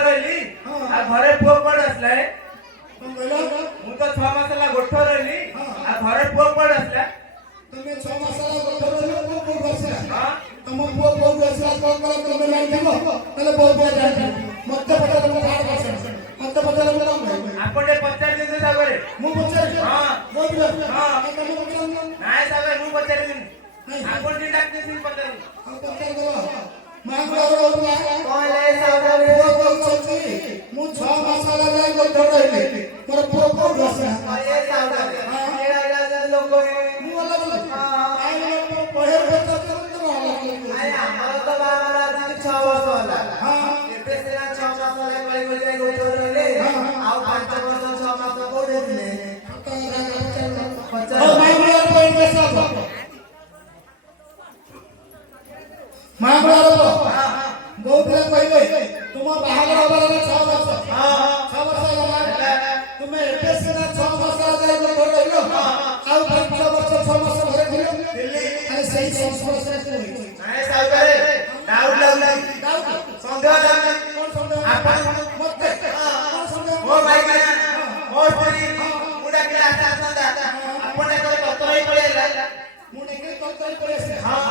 घरे पुओ पड़ असला मु तो 6 मासला गोठ रहली आ घरे पुओ पड़ असला तमे 6 मासला गोठ रहली पुओ पड़ बसला हां तम पुओ पड़ बसला को कर तमे नहीं दिबो तले बहुत बहुत जान मत पता तमे 8% मत पता तमे आपडे 50 दिन सागरे मु 50 हां बोल हां तमे 50 नाही सागर मु 50 दिन नाही आपण दिन लागते दिन 50 हम 50 करो मांग रो कोन ले सागर मु 6 मासला जाय गोठ रहली मोर पुओ पड़ बसला ये सागर एडा लोग मु अलग अलग आई लोग पढ़े भेट तो अलग आय हमर तो बाबा रात 6 वर्ष होला हां एबे सेना 6 मास होला कई गई गोठ रहले आ 5 वर्ष 6 मास कोडे दिले ओ मांगला पॉइंट में सब मांगला हां बहुत लोग कहले तुम बाहर वाला 6 वर्ष हां 6 वर्ष लगा तुम्हें एबे सेना 6 मास जाय गोठ रहलो आ 5 वर्ष 6 मास घरे दिल्ली अरे सही संस्पर्श से नाही सागर डाउट लागला डाउट संदेह लागला कौन संदेह आपण मत कौन संदेह ओ भाई का ओ स्टोरी मुडा के आसा आसा आपण एक ततराई पळेला मुडे के ततराई पळेला हां